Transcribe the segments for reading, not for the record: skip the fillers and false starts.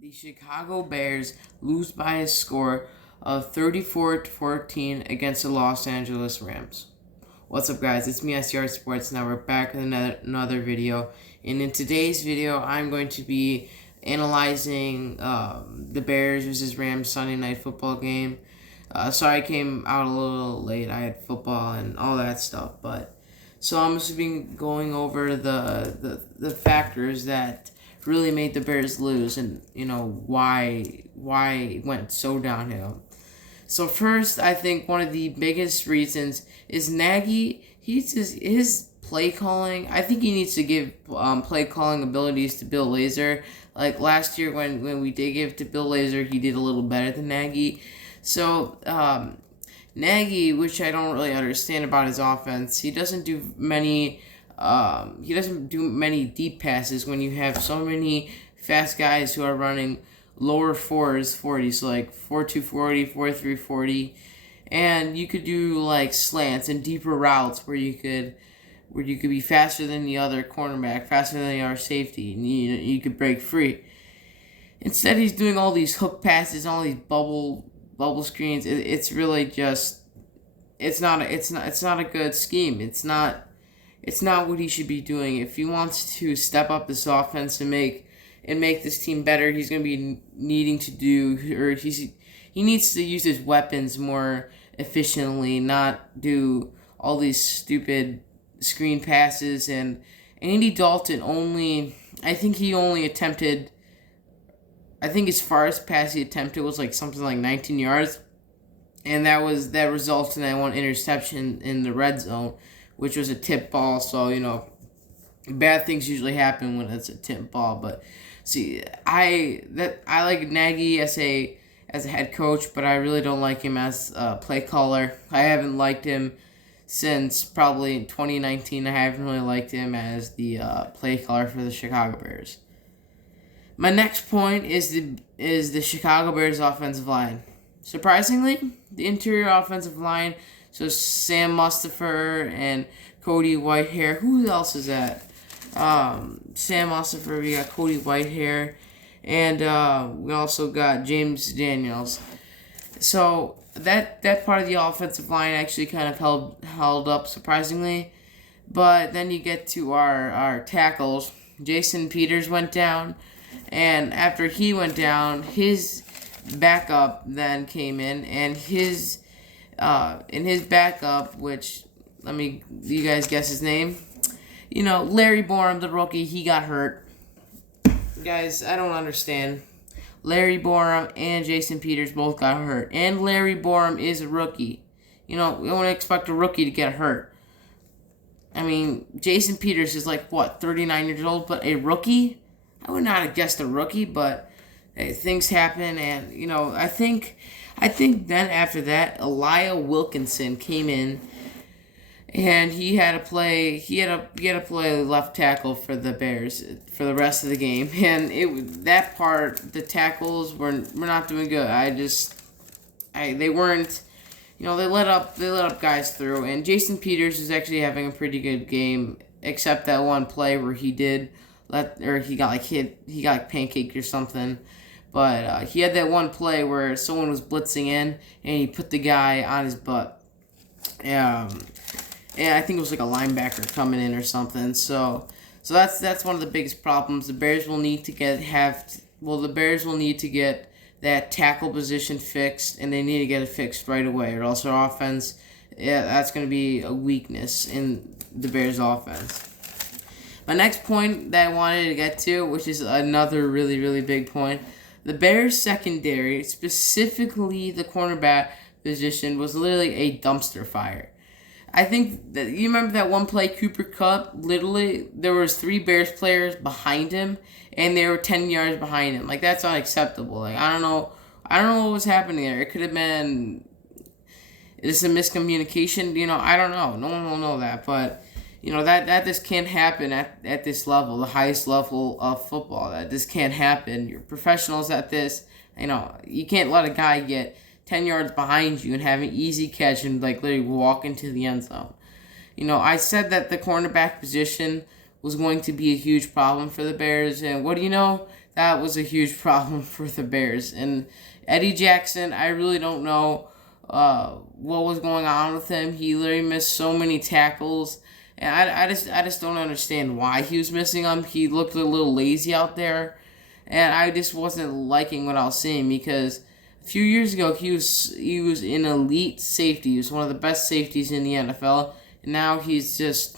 The Chicago Bears lose by a score of 34-14 against the Los Angeles Rams. What's up, guys? It's me, S.E.R Sports. Now we're back with another video. And in today's video, I'm going to be analyzing the Bears versus Rams Sunday Night Football game. Sorry I came out a little late. I had football and all that stuff. So I'm just been going over the factors that really made the Bears lose, and why it went so downhill. So first, I think one of the biggest reasons is Nagy. His play calling. I think he needs to give play calling abilities to Bill Lazor. Like last year when we did give it to Bill Lazor, he did a little better than Nagy. So Nagy, which I don't really understand about his offense, he doesn't do many deep passes when you have so many fast guys who are running lower 40s, like 4.2 40, 4.3 40, and you could do like slants and deeper routes where you could be faster than the other cornerback, faster than the other safety, and you could break free. Instead, he's doing all these hook passes, all these bubble screens. It's really just it's not a good scheme. It's not what he should be doing. If he wants to step up this offense and make this team better, he's going to be needing to he needs to use his weapons more efficiently, not do all these stupid screen passes. And Andy Dalton I think his farthest pass he attempted was like something like 19 yards, and that resulted in that one interception in the red zone, which was a tip ball. So bad things usually happen when it's a tip ball. But see, I like Nagy as a head coach, but I really don't like him as a play caller. I haven't liked him since probably 2019. I haven't really liked him as the play caller for the Chicago Bears. My next point is the Chicago Bears offensive line. Surprisingly, the interior offensive line, so Sam Mustipher and Cody Whitehair. Who else is that? Sam Mustipher, we got Cody Whitehair, and we also got James Daniels. So that part of the offensive line actually kind of held up surprisingly. But then you get to our tackles. Jason Peters went down, and after he went down, his backup then came in, and his backup, which you guys guess his name. Larry Borum, the rookie, he got hurt. Guys, I don't understand. Larry Borum and Jason Peters both got hurt, and Larry Borum is a rookie. We don't expect a rookie to get hurt. I mean, Jason Peters is like 39 years old, but a rookie? I would not have guessed a rookie, but hey, things happen, and I think then after that, Elijah Wilkinson came in, and he had to play left tackle for the Bears for the rest of the game, and the tackles were not doing good. They weren't. They let up guys through, and Jason Peters is actually having a pretty good game, except that one play where he got pancaked or something. But he had that one play where someone was blitzing in, and he put the guy on his butt. And I think it was like a linebacker coming in or something. So that's one of the biggest problems. The Bears will need to get that tackle position fixed, and they need to get it fixed right away, or else our offense, that's going to be a weakness in the Bears' offense. My next point that I wanted to get to, which is another really, really big point, the Bears' secondary, specifically the cornerback position, was literally a dumpster fire. I think that you remember that one play, Cooper Kupp, literally there was 3 Bears players behind him, and they were 10 yards behind him. Like, that's unacceptable. Like, I don't know what was happening there. It could have been just a miscommunication. I don't know. No one will know that, but that just can't happen at this level, the highest level of football. That this can't happen. You're professionals at this. You can't let a guy get 10 yards behind you and have an easy catch and literally walk into the end zone. I said that the cornerback position was going to be a huge problem for the Bears, and what do you know? that was a huge problem for the Bears. And Eddie Jackson, I really don't know what was going on with him. He literally missed so many tackles, and I just don't understand why he was missing them. He looked a little lazy out there, and I just wasn't liking what I was seeing because a few years ago he was an elite safety. He was one of the best safeties in the NFL, and now he's just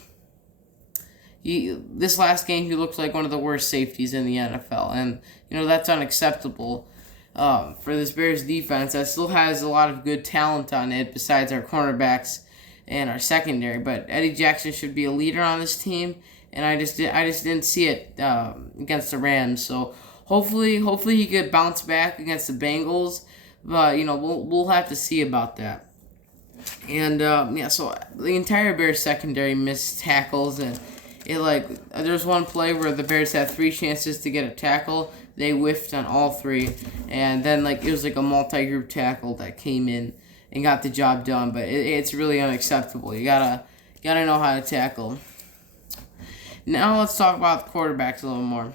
this last game he looked like one of the worst safeties in the NFL, and that's unacceptable for this Bears defense that still has a lot of good talent on it besides our cornerbacks and our secondary. But Eddie Jackson should be a leader on this team, and I just didn't see it against the Rams. So hopefully he could bounce back against the Bengals, but we'll have to see about that. And so the entire Bears secondary missed tackles, and there's one play where the Bears had 3 chances to get a tackle. They whiffed on all 3, and then it was a multi-group tackle that came in and got the job done. But it's really unacceptable. You gotta know how to tackle. Now let's talk about the quarterbacks a little more.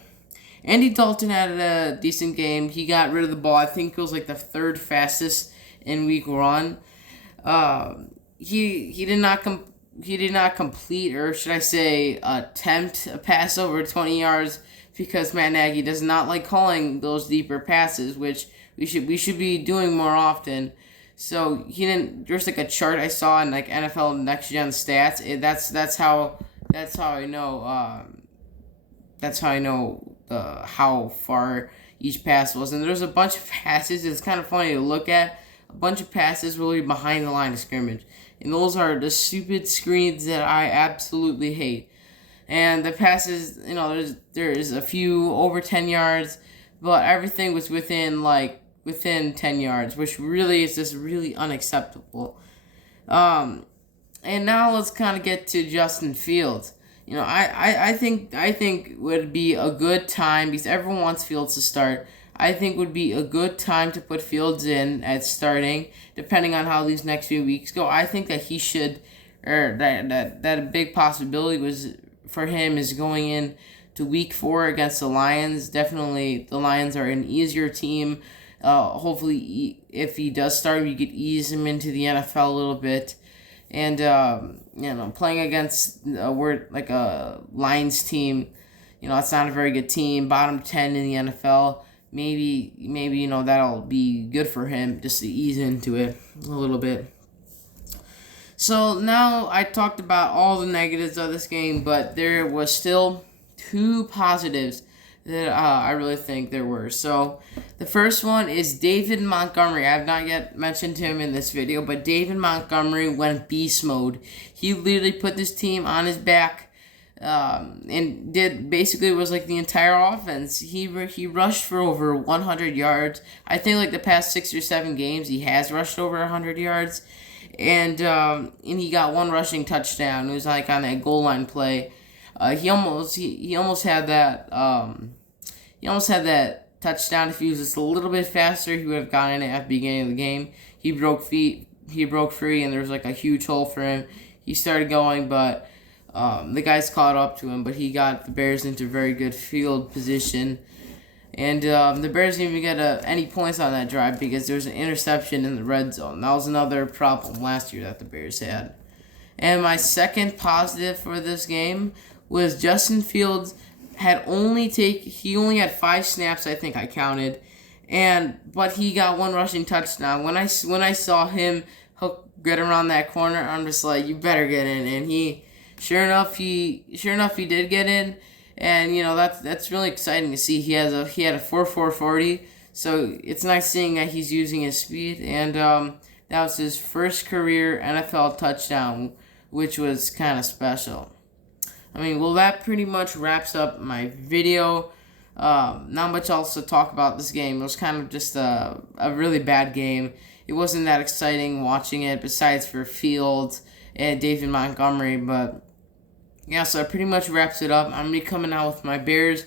Andy Dalton had a decent game. He got rid of the ball. I think it was the 3rd fastest in week 1. He did not complete, or should I say, attempt a pass over 20 yards because Matt Nagy does not like calling those deeper passes, which we should be doing more often. So he didn't. There's a chart I saw in NFL Next Gen Stats. That's how I know. That's how I know how far each pass was. And there's a bunch of passes. It's kind of funny to look at. A bunch of passes really behind the line of scrimmage. And those are the stupid screens that I absolutely hate. And the passes, there's a few over 10 yards, but everything was within 10 yards, which really is just really unacceptable. And now let's kind of get to Justin Fields. I think would be a good time, because everyone wants Fields to start. I think would be a good time to put Fields in at starting, depending on how these next few weeks go. I think that he should, or that a big possibility was for him is going in to week 4 against the Lions. Definitely, the Lions are an easier team. Hopefully, if he does start, we could ease him into the NFL a little bit. And playing against a Lions team, it's not a very good team, bottom 10 in the NFL. Maybe that'll be good for him just to ease into it a little bit. So now I talked about all the negatives of this game, but there was still 2 positives that I really think there were. So the first one is David Montgomery. I have not yet mentioned him in this video, but David Montgomery went beast mode. He literally put this team on his back. And was the entire offense. He rushed for over 100 yards. I think the past 6 or 7 games he has rushed over 100 yards, and he got 1 rushing touchdown. It was on that goal line play. He almost had that. He almost had that touchdown. If he was just a little bit faster, he would have gotten it at the beginning of the game. He broke free, and there was a huge hole for him. He started going, but the guys caught up to him, but he got the Bears into very good field position. And the Bears didn't even get any points on that drive because there was an interception in the red zone. That was another problem last year that the Bears had. And my second positive for this game was Justin Fields he only had 5 snaps, I think I counted, but he got 1 rushing touchdown. When I saw him get around that corner, I'm just like, you better get in. And Sure enough, he did get in, and that's really exciting to see. He had a 4.40, so it's nice seeing that he's using his speed, and that was his first career NFL touchdown, which was kind of special. That pretty much wraps up my video. Not much else to talk about this game. It was kind of just a really bad game. It wasn't that exciting watching it, besides for Fields and David Montgomery, but yeah, so that pretty much wraps it up. I'm going to be coming out with my Bears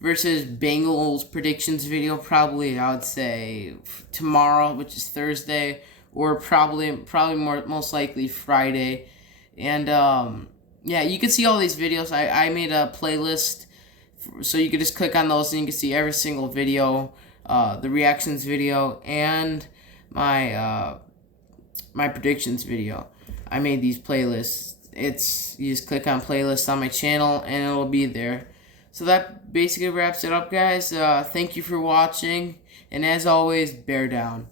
versus Bengals predictions video probably, I would say, tomorrow, which is Thursday, or probably most likely Friday. And you can see all these videos. I made a playlist So you can just click on those and you can see every single video, the reactions video, and my predictions video. I made these playlists. You just click on playlists on my channel and it'll be there. So that basically wraps it up, guys. Thank you for watching, and as always, bear down.